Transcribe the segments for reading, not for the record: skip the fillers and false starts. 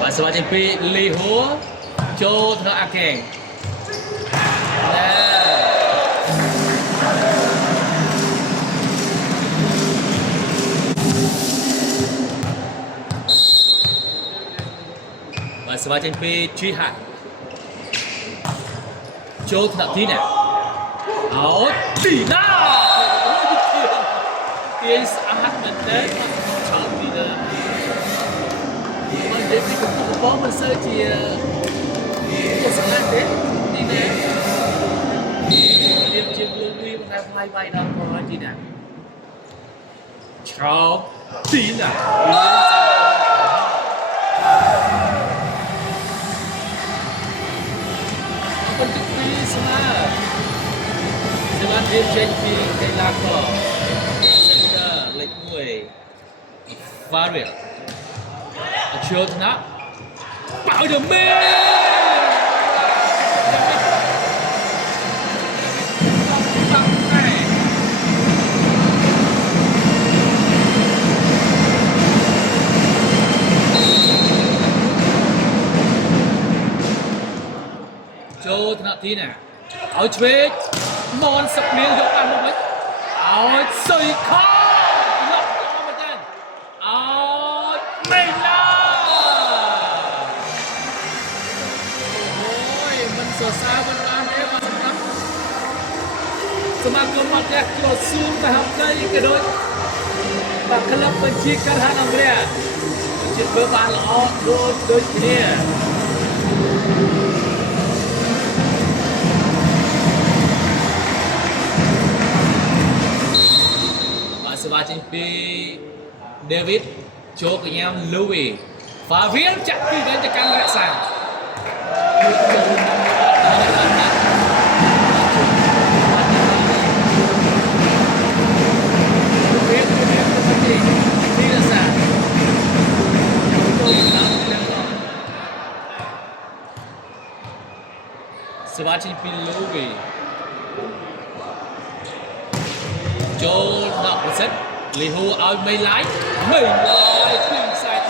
và số trên pi Lý Húa cho thợ ác kèn và số trên pi truy hại cho thợ tí nè áo tỷ na tiền sát mình đấy chọn tỷ na mà đến thì cũng có một sơ chỉ một số lần đấy tỷ nè điểm chiếm lương uy mà thay vai đâu có gì nè chào tỷ nè con tự ti sama zaman điểm trên thì cái lạc cỏ lệnh người pha việc chưa thằng nào bảo được mê cho thằng nào tí nè áo chuối mòn sập miếng giống ăn một đấy áo sợi khó so xa bên ban em mà sắp lắmสมาคมมาแจกตัวซูมไปทำได้กันด้วยบักคลับบัญชีการหานังเรียจิตเบอร์บานละออโดยเนี่ยvà sự va chạmពី David ចូលកញ្ញា Louis ហ្វាវៀងចាក់ពីវិញទៅកាន់រក្សាSebastian Pilovi cho đọc một set Lý Hú ơi mây lái khuyên sai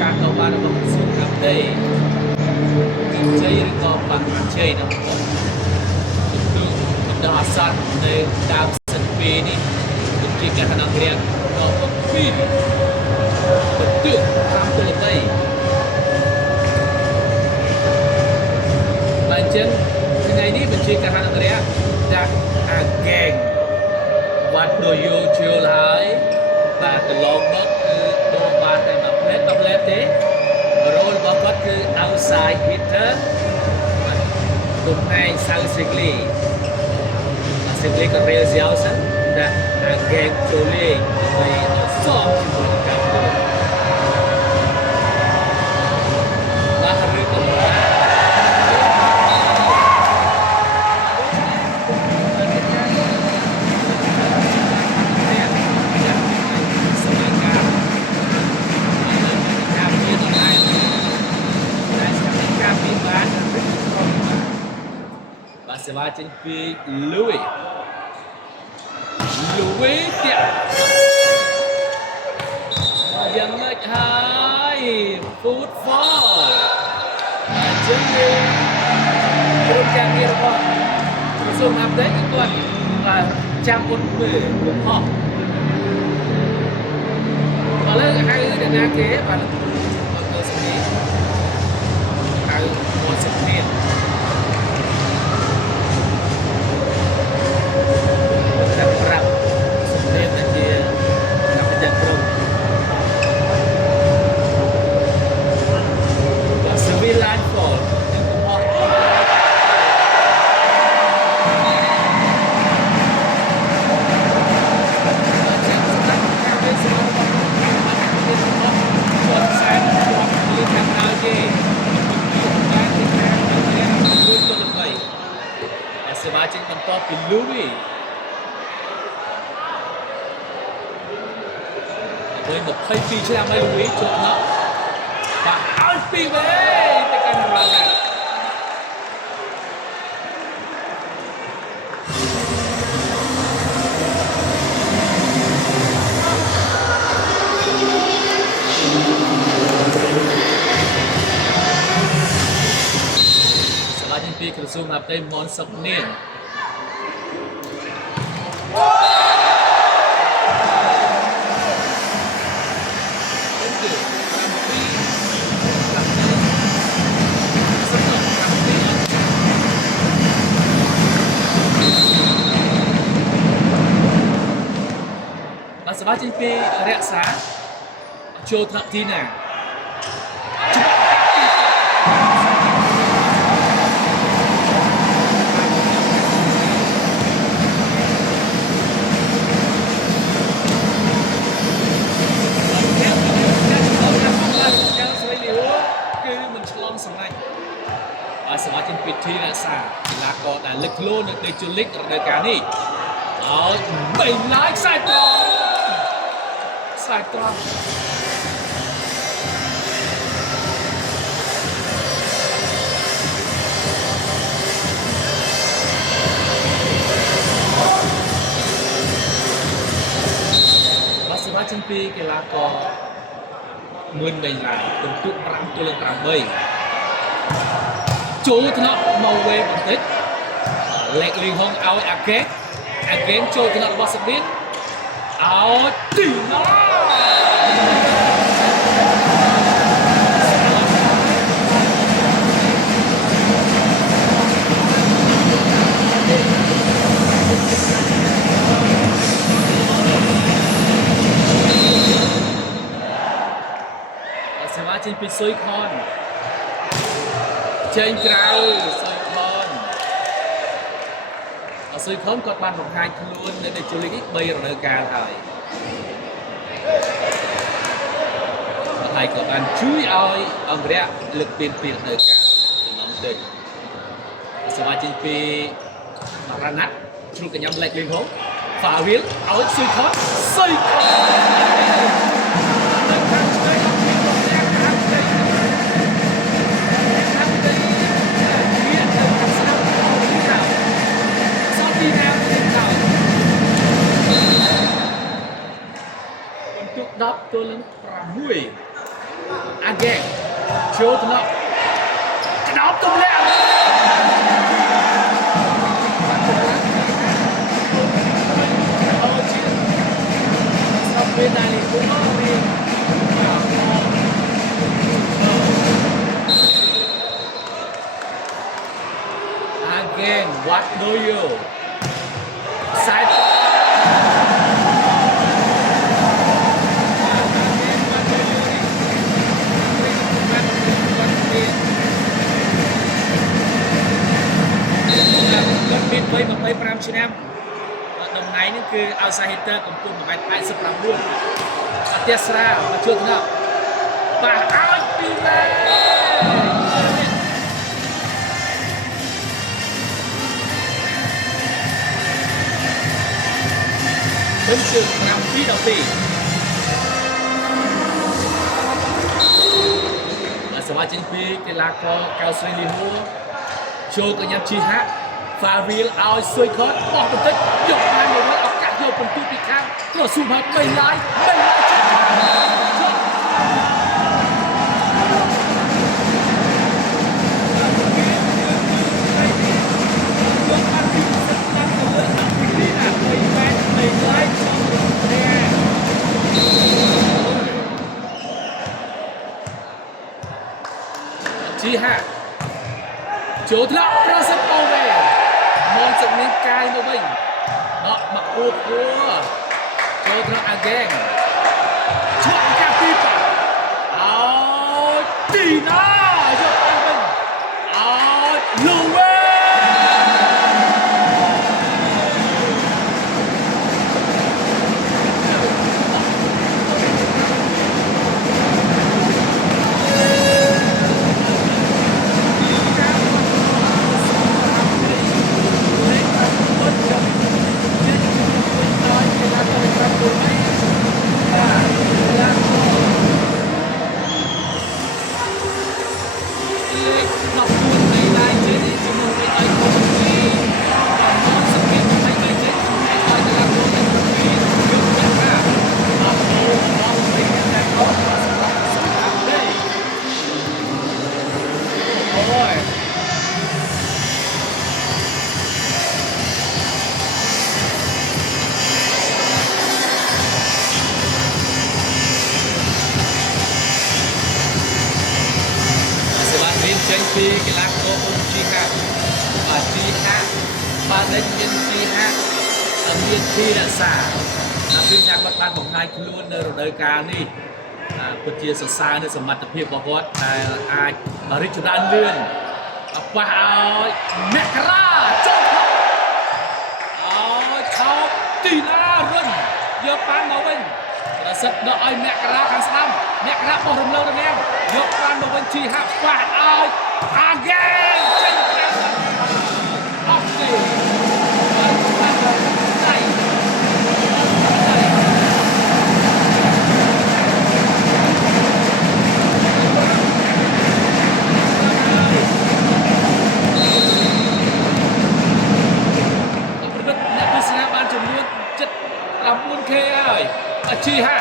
การต่อมาระบบสูงกับได้ใจหรือก็ปังใจนะผมดูดาวสันในดาวสันปีนี้จริงๆการนักเรียนก็ต้องปีนbetulทำตัวได้macamថ្ងៃនេះបញ្ជាការนักเรียนដាក់អាហ្គេងវត្តដោយយោជលហើយបាទកន្លងមកគឺដូរបានតែ10លេតទេ role របស់គាត់គឺ outside hitter គុំឯង South Sigley ក៏ rail ស្យោសិនដាក់អាហ្គេងចូលលេងដើម្បីសបជាមួយនឹងការទៅបាទឬក៏sẽ va trên phía Louis tiệm dần lệch 2 phút phó chân đi trong trang kia đó dùng làm đấy các bạn và trang quân về của họ và lấy hai người để ra kế và mọi người sẽ đi hai một sự kiện Rap sebenarnya dia nak jatuh. 9 gol. Yang សមាជិកបន្តពីលូវីvới 22 ឆ្នាំហើយលូវីជាប់ណាស់បាទឲ្យពីវេទៅកាន់រ៉ាណាពីក្រសួងមហាផ្ទៃមនសុកនាងបាទសមាជិកពីរក្សាចូលថ្នាក់ទីណាសមាជិកពិធីរក្សាកីឡាករដែលលេចធ្លោនៅដីជលិករដូវកាលនេះឲ្យបេឡាយខ្សែត្រង់បាទសមាជិកពីកីឡាករមឿនបេឡាយពិន្ទុ5ទល់នឹង8ចូលថ្នាក់មកវេបន្តិចលេខលីងហងឲ្យអាកេងចូលថ្នាក់របស់សាប៊ីនឲ្យទីណាសមាជិកពីស៊ុយខនចេញក្រៅស៊ុយខនគាត់បានបង្ហាញខ្លួននៅដីជលីក3រដូវកាលហើយក៏បានជួយឲ្យអង្គរៈលើកពីររដូវកាលចំណងទឹកសមាជិកពីរ៉ាណាត់ជ្រុលកញ្ញាំលេខលេងហងហ្វាវីលឲ្យស៊ុយខន10ទល់នឹង6អាហ្គេចូលថ្នាក់ក្តោបទម្លាក់អូជាស្បពេលណាលីគុំវិញអាហ្គេ what do you sideមានវ័យ25ឆ្នាំតំណែងនេះគឺអោសាហេតើកម្ពស់1.89ម៉ែត្រអធិស្រាមកជួបថ្នាក់បាទឲ្យពីលេខ្ញុំជឿ5ពី12សមាជិកពីកីឡាករកៅស្រីលីហួរចូលកញ្ញាជីហាហ្វាវីលឲ្យស៊ុយខនបោះបន្តិចយកបានមួយឱកាសយកបន្ទូពីខាងក៏ស៊ូមកបេឡាយជីហាចូលថ្នាក់ប្រសិទ្ធបូវេមកជំនាញកាយមកវិញដកមកគួរចូលថ្នាក់អាហ្គេងឆ្លងកាពីប៉ឲ្យទីណាយកទៅវិញឲ្យលូវេ បាទលេងមានទីហាក់មានទីរក្សាពីថាគាត់បានបង្ហាញខ្លួននៅរដូវកាលនេះពិតជាសរសើរនៅសមត្ថភាពរបស់គាត់ដែលអាចរីកចម្រើនលឿនប៉ះឲ្យអ្នករាចុះឲ្យថោកទីណារុនយកបានមកវិញប្រសិទ្ធដកឲ្យអ្នករាខាងស្ដាំអ្នករាបោះរំលើងទៅនាងយកបានមកវិញជីហាក់ប៉ះឲ្យអាហ្គេចេញក្រៅអស់ទេជីហា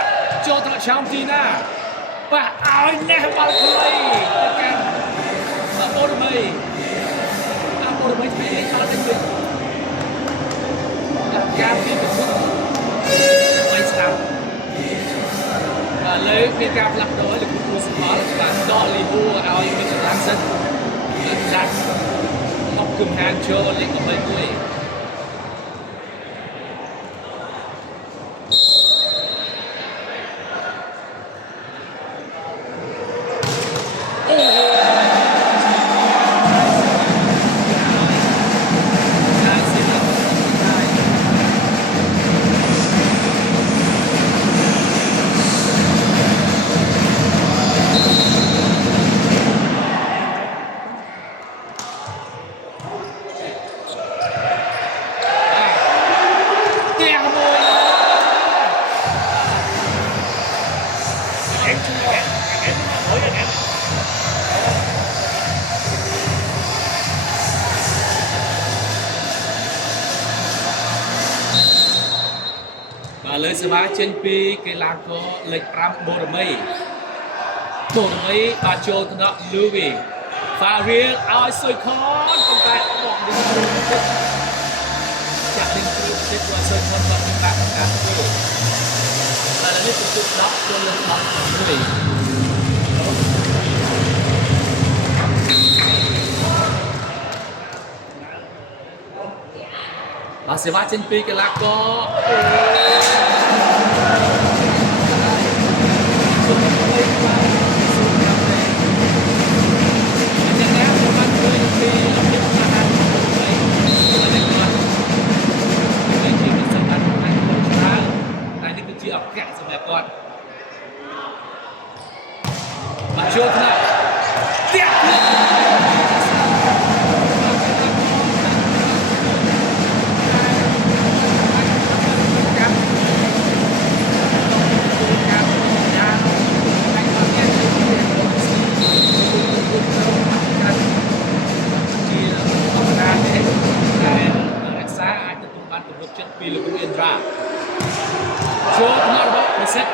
ចូលត្រកឆោមទីណាប៉ះឲ្យណេះបាល់ខ្លីទៅកាន់បូរមីបូរមីទីនេះអត់ទៅវិញការពីប្រសិទ្ធមិនស្ដាប់លើមានការផ្លាស់ប្ដូរលោកគ្រូសផលបានដកលីហូឲ្យមានចំណាំសិនចាត់មកគំហានចូលលេខ8មួយលើសេវាចេញពីកីឡាករលេខ5បូរមីបានចូលថ្នាក់លូវីហ្វារៀលឲ្យសុយខនប៉ុន្តែបោះនេះចាក់លេងគ្រូចិត្តว่าសុយខនគាត់មានបាក់ការធ្វើតែនេះទៅទុកដកចូលលើ10មួយសេវាចេញពីកីឡាករចូលថ្នាក់ទៀតពីលោកគ្រូអ៊ីនត្រាចូលថ្នាក់របស់ប្រសិទ្ធ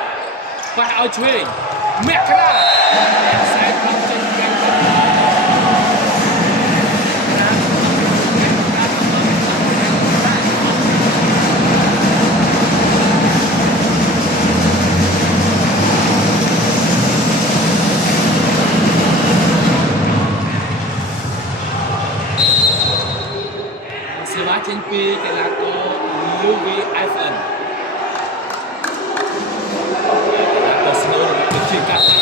ប៉ះឲ្យឆ្វេងមាក់ក្រាខ្សែត្រង់ចេញពីសេវាចេញពីកីឡាករ Louis FN ក៏ស្នូលទៅជាកាត់ចុះ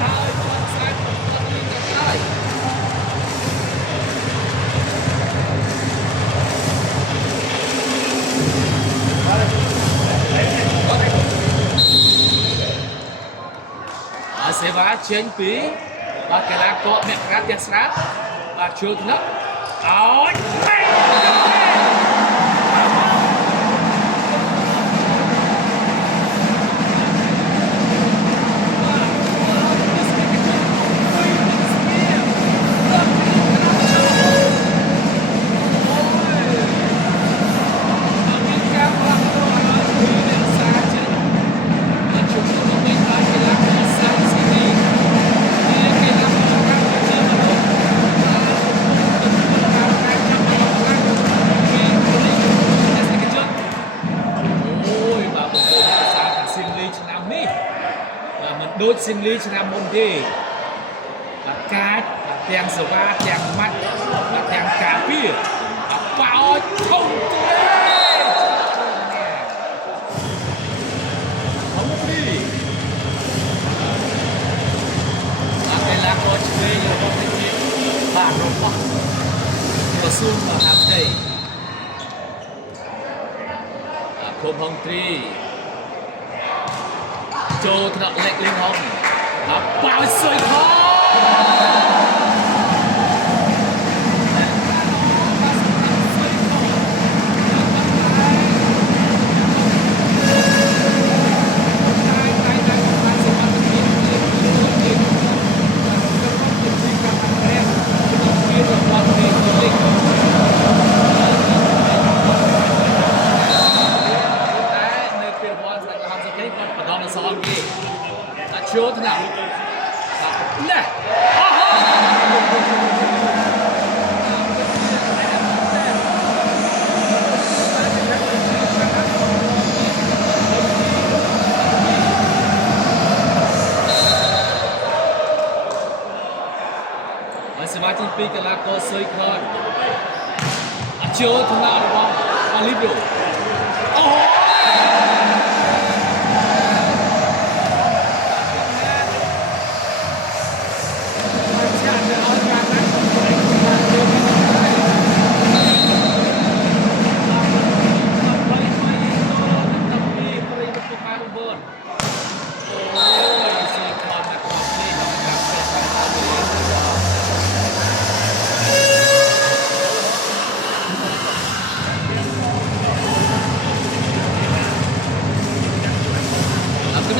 ហើយគាត់ស្អាតគាត់មានកាត់ហើយសេវាចេញពីបាទកីឡាករអ្នកប្រាក់ទាំងស្រាប់បាទជួលថ្នាក់ឲ្យដូចស៊ីងលីឆ្នាំមុនទេបាទកាចទាំងសវ៉ាទាំងម៉ាត់បាទ xuống mà hạt đây Khôm Hồng Tri Châu thật lệch lên hông bao xoay khó Chúa thế nào nèสมาชิกปีกลาโกสวยคอนโจทนาระวังอลิโบโอ้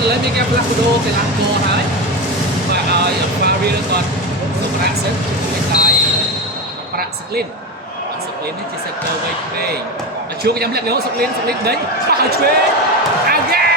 lấy mấy cái black đô thì làm cô hái và ở pha riêng còn sự bạc sức hiện tại bạc sức lên thì sẽ cơ vây về chúa cái nhắm lẹt nếu sức lên đấy bắt chơi again